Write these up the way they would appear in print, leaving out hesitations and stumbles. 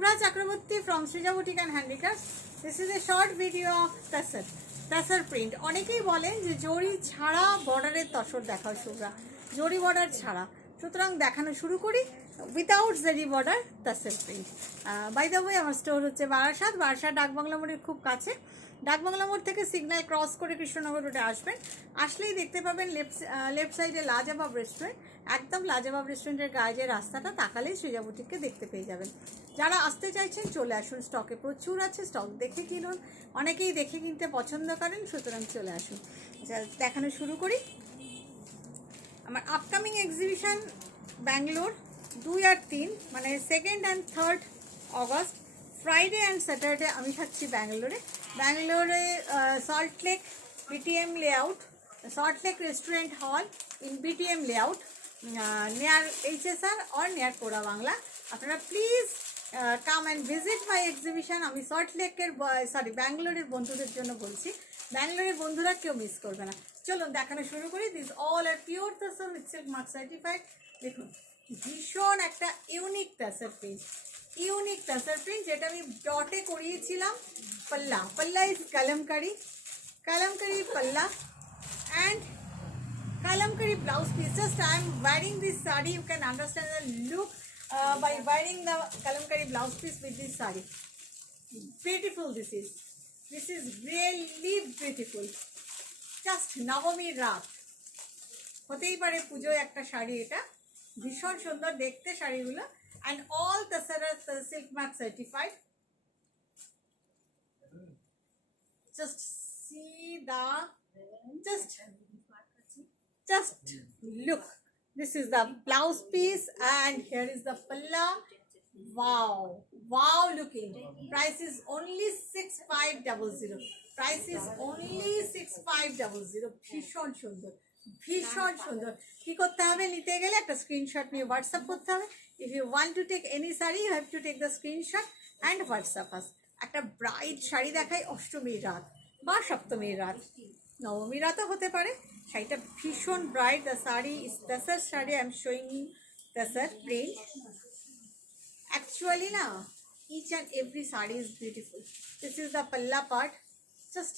Shubhra Chakraborty from Srija Boutique and Handicrafts. This is a short video of Tasar. Tasar print. অনেকেই বলেন যে জরি ছাড়া বর্ডারের তসর দেখাও শুভ্রা, জরি বর্ডার ছাড়া। সুতরাং দেখানো শুরু করি উইথাউট জরি border tussar print. By the way আমার স্টোর হচ্ছে বারাসাত ডাকবাংলা মোড়ের খুব কাছে। ডাকবাংলা মোড় থেকে সিগন্যাল ক্রস করে কৃষ্ণনগর রোডে আসবেন, আসলেই দেখতে পাবেন লেফট সাইডে লাজবাব রেস্টুরেন্ট। একদম লাজবাব রেস্টুরেন্টের গায়ে যে রাস্তাটা, তাকালেই সৃজা বুটিককে দেখতে পেয়ে যাবেন। যারা আসতে চাইছেন চলে আসুন, স্টকে প্রচুর আছে, স্টক দেখে কিনুন। অনেকেই দেখে কিনতে পছন্দ করেন, সুতরাং চলে আসুন। দেখানো শুরু করি। আমার আপকামিং এক্সিবিশন ব্যাঙ্গালোর 2 আর 3 মানে 2nd and 3rd August, Friday and Saturday আমি থাকছি ব্যাঙ্গালোরে Salt Lake BTM layout, Salt Lake restaurant হল in BTM layout near HSR or near Pora Bangla. আপনারা please come and visit my exhibition. আমি সল্টলেকের ব্যাঙ্গালোরের বন্ধুদের জন্য বলছি, ব্যাঙ্গালোরের বন্ধুরা কেউ মিস করবে না। চলুন দেখানো শুরু করি। This all are pure tussar with silk mark certified. দেখুন ভীষণ একটা ইউনিক তাসর প্রিন্ট, যেটা আমি ডটে করিয়েছিলাম। পাল্লা ইজ কালামকারি পাল্লা and kalamkari blouse piece. Just I am wearing this sari, you can understand the look by wearing the kalamkari blouse piece with this sari. Beautiful this is really beautiful. Just নবমী রাত হতেই পারে পুজোয় একটা শাড়ি, এটা ভীষণ সুন্দর দেখতে শাড়িগুলো। and all Tasar silk mark certified. Just see the just look, this is the blouse piece and here is the palla. Wow looking. Price is only 6500. Price is only 6500. ভীষণ সুন্দর কি করতে হবে, নিতে গেলে একটা স্ক্রিনশট নিয়ে হোয়াটসঅ্যাপ করতে হবে। If you want to take any sari you have to take the screenshot and WhatsApp us. একটা ব্রাইট শাড়ি দেখাই অষ্টমীর রাত বা সপ্তমীর রাত, নবমীর রাতও হতে পারে। শাড়িটা ভীষণ bright. The sari is tussar sari, I am showing you tussar print. Actually na, each and every saree is beautiful. This is the palla part. Just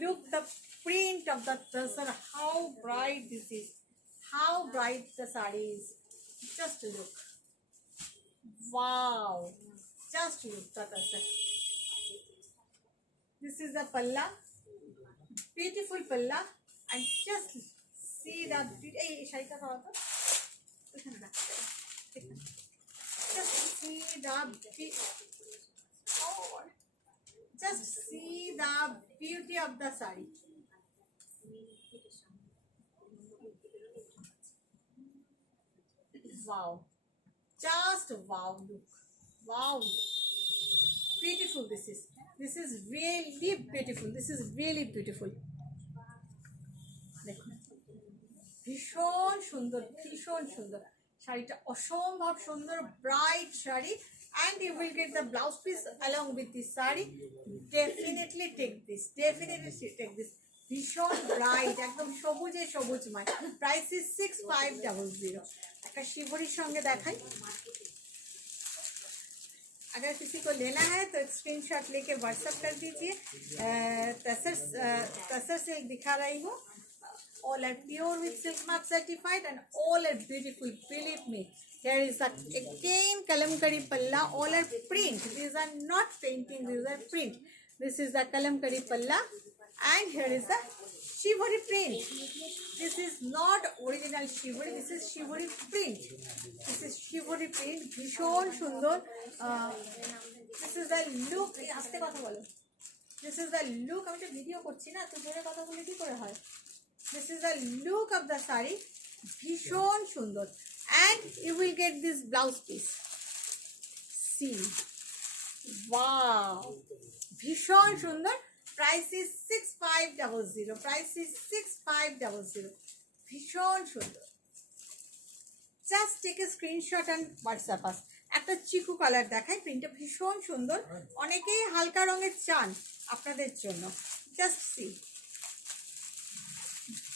look the print of the tasar, how bright this is, how bright the saree is. Just look. Wow, just look the tasar. This is the palla, beautiful palla, and just see the shari ka thora to ekhane rakhte ho. Just see the beauty of the saree. Wow, just wow look, beautiful. This is really beautiful. দেখুন ভীষণ সুন্দর শাড়িটা, অসম্ভব সুন্দর bright sari. and you will get the blouse piece along with this saree. Definitely take this. ভীষণ bright, একদম সবুজময়। Price is 6500। একটা শিবরির সঙ্গে দেখাই। अगर किसी को लेना है तो स्क्रीनशॉट लेके व्हाट्सएप कर दीजिए। तसर से दिखा रही हूँ। All are pure with silk mark certified and all are beautiful. Believe me. Here is again kalamkari palla. All are print. These are not painting. These are print. This is the kalamkari palla, and here is the shivori print. This is not original shivori. This is shivori print. ভীষণ সুন্দর। This is the look. আস্তে কথা বলো। This is the look. আমি তো video করছি না, তো জোরে কথা বলে কি করে হয়। This is the look of the saree. ভীষণ সুন্দর। And you will get this blouse piece. See. Wow. ভীষণ সুন্দর। Price is 6500. ভীষণ সুন্দর। Just take a screenshot and WhatsApp us. একটা চিকু কালার দেখাই, প্রিন্টটা ভীষণ সুন্দর। অনেকেই হালকা রঙের চান, আপনাদের জন্য। Just see.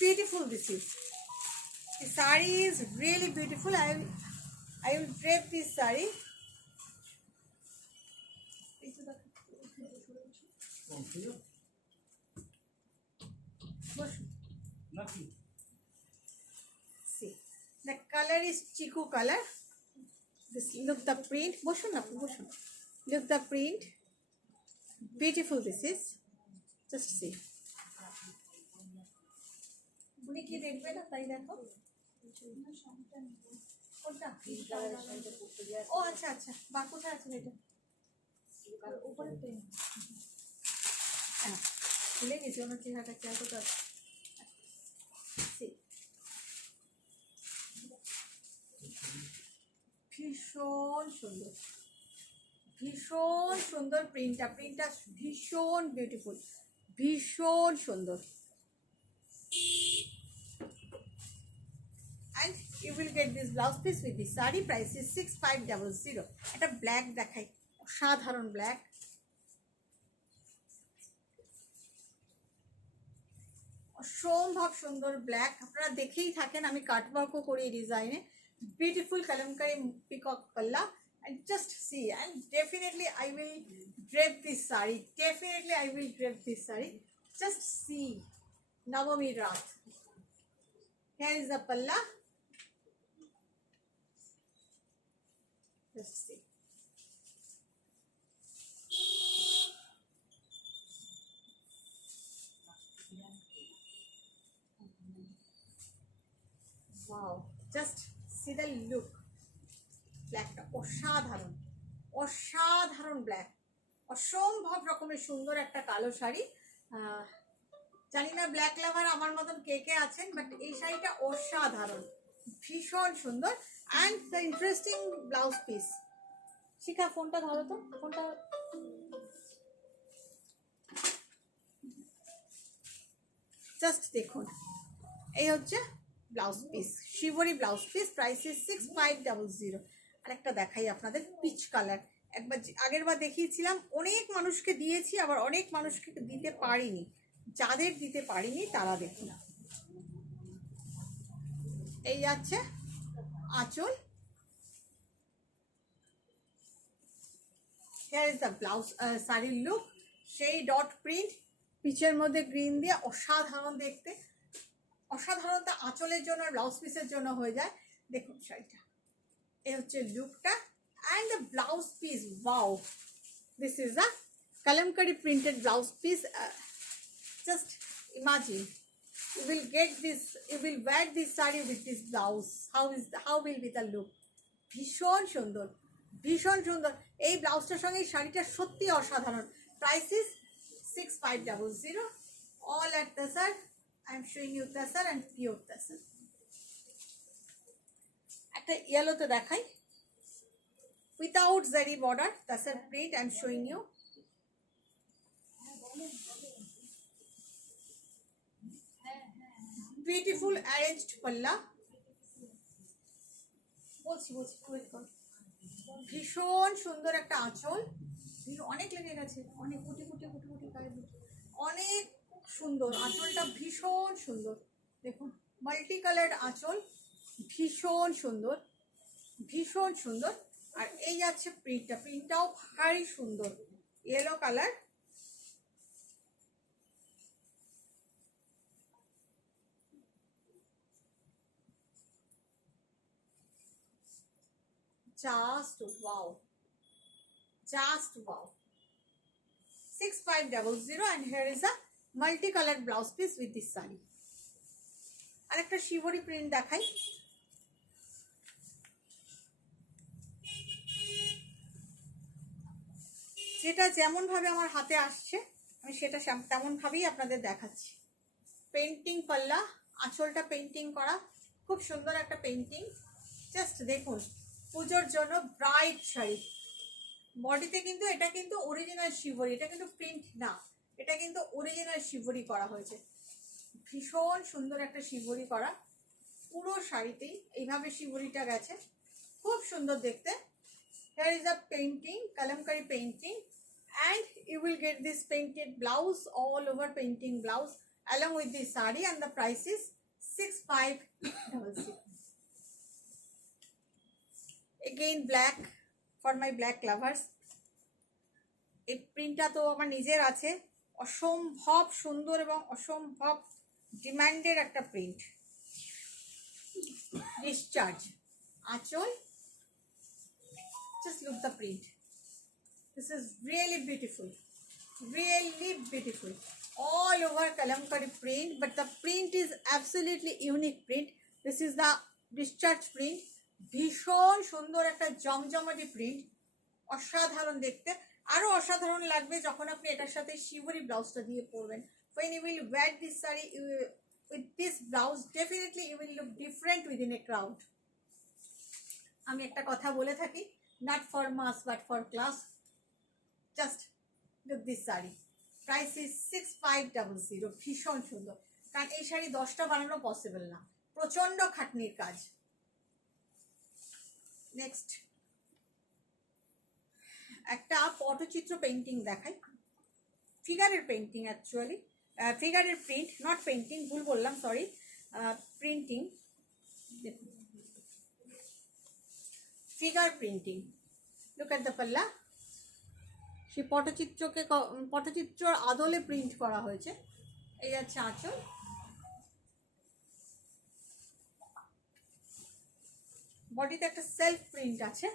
Beautiful this is. The saree is really beautiful. I will drape this saree. See, the color is chiku color. This, look the print. Boshun na, boshun. Look the print. Beautiful this is. Just see. উনি কি দেখবে না তাই দেখো। কোনটা? ও আচ্ছা আচ্ছা, বা কোথায় আছে এটা? উপরে পেন। হ্যাঁ, ভুলে গেছি ওনার চেহারাটা খেয়াল করতে হবে। ভীষণ সুন্দর, ভীষণ সুন্দর প্রিন্টটা, প্রিন্টটা ভীষণ বিউটিফুল, ভীষণ সুন্দর। And you will get this blouse piece with the saree. Price is 6500. একটা ব্ল্যাক দেখাই, সাধারণ ব্ল্যাক। অসম্ভব সুন্দর ব্ল্যাক, আপনারা দেখেই থাকেন, আমি কাটওয়ার্কও করি এই ডিজাইনে। বিউটিফুল কালামকারি পিকক পাল্লা, and just see, and definitely I will drape this saree, definitely I will drape this saree. Just see, Navami Raat. Here is the palla. Just see. Wow, just see the look. ব্ল্যাকটা অসাধারণ, অসাধারণ black, অসম্ভব রকমের সুন্দর একটা কালো শাড়ি। জানি না ব্ল্যাক লাভার আমার মতন কে কে আছেন, বাট এই শাড়িটা অসাধারণ, ভীষণ সুন্দর। And the interesting blouse piece. Shikha ফোনটা ধরো তো, ফোনটা জাস্ট দেখুন, এই হচ্ছে blouse piece, shibori blouse piece. Price is 6500। আরেকটা দেখাই আপনাদের, পিচ কালার। একবার আগের বার দেখিয়েছিলাম, অনেক মানুষকে দিয়েছি, আবার অনেক মানুষকে দিতে পারিনি। যাদের দিতে পারিনি তারা দেখুন, এই যাচ্ছে আঁচল। হিয়ার ইজ দ্য ব্লাউজ শাড়ির লুক, সেই ডট প্রিন্ট, পিচের মধ্যে গ্রিন দিয়ে অসাধারণ দেখতে। অসাধারণতা আঁচলের জন্য আর ব্লাউজ পিসের জন্য হয়ে যায়। দেখুন শাড়িটা, এই হচ্ছে লুকটা। And the blouse piece, wow, this is the kalamkari printed blouse piece. Just imagine, you will get this, you will wear this saree with this blouse. How will be the look? ভীষণ সুন্দর, ভীষণ সুন্দর। এই ব্লাউজটার সঙ্গে এই শাড়িটা সত্যি অসাধারণ। Price is 6500, all at Tasar. I am showing you Tasar and pure Tasar. একটা ইয়েলোতে দেখাই, উইথাউট জারি border, Tasar print I am showing you. Beautiful arranged পাল্লা। বলছি ভীষণ সুন্দর একটা আঁচল, অনেক লেগে গেছে, অনেক কুটি কুটি কুটি কুটি অনেক সুন্দর আঁচলটা, ভীষণ সুন্দর। দেখুন মাল্টি কালার্ড আঁচল, ভীষণ সুন্দর, ভীষণ সুন্দর। আর এই যাচ্ছে প্রিন্টটা, প্রিন্টটাও ভারী সুন্দর, yellow colour. Just wow, just wow. 6500, and here is a multicolored blouse piece with this saree. আরেকটা শিবরি প্রিন্ট দেখাই, যেটা যেমন ভাবে আমার হাতে আসছে আমি সেটা তেমন ভাবেই আপনাদের দেখাচ্ছি। পেন্টিং পাল্লা, আঁচলটা পেন্টিং করা, খুব সুন্দর একটা পেন্টিং। জাস্ট দেখুন, পুজোর জন্য ব্রাইট শাড়ি। বডিতে কিন্তু এটা কিন্তু অরিজিনাল শিবরি, এটা কিন্তু প্রিন্ট না, এটা কিন্তু অরিজিনাল শিবরি করা হয়েছে। ভীষণ সুন্দর একটা শিবরি করা, পুরো শাড়িতেই এইভাবে শিবরিটা গেছে, খুব সুন্দর দেখতে। Here is a painting, kalamkari painting, and you will get this painted blouse, all over painting blouse along with this saree, and the price is 6500. Again black for my black lovers. এই প্রিন্টটা তো আমার নিজের আছে, অসম্ভব সুন্দর এবং অসম্ভব ডিমান্ডের একটা প্রিন্ট। ডিসচার্জ আঁচল, just look the print. This is really beautiful, really beautiful, all over kalamkari print, but the print is absolutely unique print. This is the discharge print. ভীষণ সুন্দর একটা জমজমাটি প্রিন্ট, অসাধারণ দেখতে। আরো অসাধারণ লাগবে যখন আপনি এটার সাথে শিবরি ব্লাউজটা দিয়ে পরবেন। when you will wear this saree with this blouse, definitely you will look different within a crowd. আমি একটা কথা বলে থাকি, not for mass but for class. Just look this saree. Price is 6500. ভীষণ সুন্দর, কারণ এই শাড়ি 10টা বানানো পসিবল না, প্রচন্ড খাটনির কাজ। নেক্সট একটা পটচিত্র পেইন্টিং দেখাই, ফিগারের পেইন্টিং, অ্যাকচুয়ালি ফিগারের প্রিন্ট, নট পেইন্টিং, ভুল বললাম, sorry, printing. Figure printing, look at the palla. সেই পটচিত্রর আদলে প্রিন্ট করা হয়েছে। এই যাচ্ছে আঁচল, বডিতে একটা সেলফ প্রিন্ট আছে,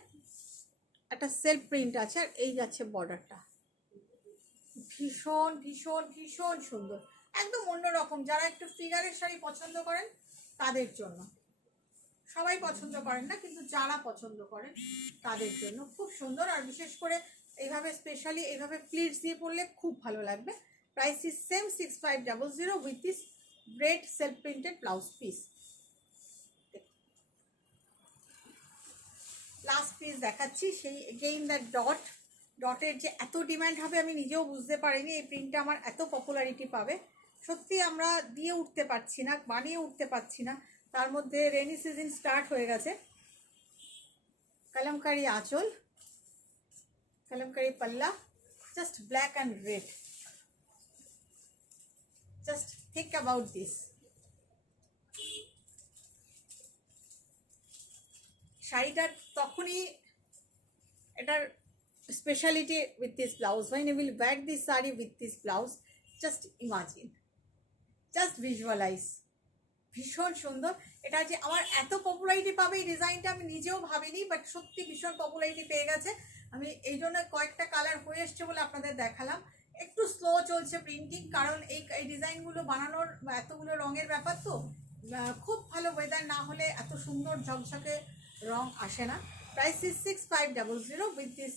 একটা সেলফ প্রিন্ট আছে, আর এই যাচ্ছে বর্ডারটা। ভীষণ ভীষণ ভীষণ সুন্দর, একদম অন্যরকম। যারা একটু ফিগারের শাড়ি পছন্দ করেন তাদের জন্য, সবাই পছন্দ করেন না কিন্তু যারা পছন্দ করেন তাদের জন্য খুব সুন্দর। আর বিশেষ করে এইভাবে স্পেশালি এইভাবে প্লিটস দিয়ে পরলে খুব ভালো লাগবে। Price is same 6500 with this great self printed blouse piece. Last piece দেখাচ্ছি, সেই এগেইন দ্য ডটের যে এত ডিমান্ড হবে আমি নিজেও বুঝতে পারিনি এই প্রিন্টটা আমার এত পপুলারিটি পাবে। সত্যি আমরা দিয়ে উঠতে পারছি না, বানিয়ে উঠতে পারছি না, তার মধ্যে রেনি সিজন স্টার্ট হয়ে গেছে। কালামকারি আঁচল, কালামকারি পাল্লা, just black and red. Just think about this. শাড়িটার তখনই এটার speciality with this blouse, when you will wear this saree with this blouse, just imagine, just visualize, ভীষণ সুন্দর। এটা যে আমার এত পপুলারিটি পাবে এই ডিজাইনটা আমি নিজেও ভাবিনি, বাট সত্যি ভীষণ পপুলারিটি পেয়ে গেছে। আমি এই জন্য কয়েকটা কালার হয়ে এসছে বলে আপনাদের দেখালাম। একটু স্লো চলছে প্রিন্টিং, কারণ এই ডিজাইনগুলো বানানোর এতগুলো রঙের ব্যাপার তো, খুব ভালো ওয়েদার না হলে এত সুন্দর ঝকঝকে রং আসে না। Price is 6500 with this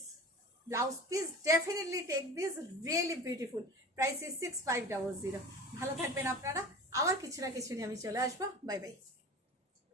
blouse piece. Definitely take this, really beautiful. Price is 6500। ভালো থাকবেন আপনারা, আবার কিছু না কিছু নিয়ে আমি চলে আসবো। Bye bye.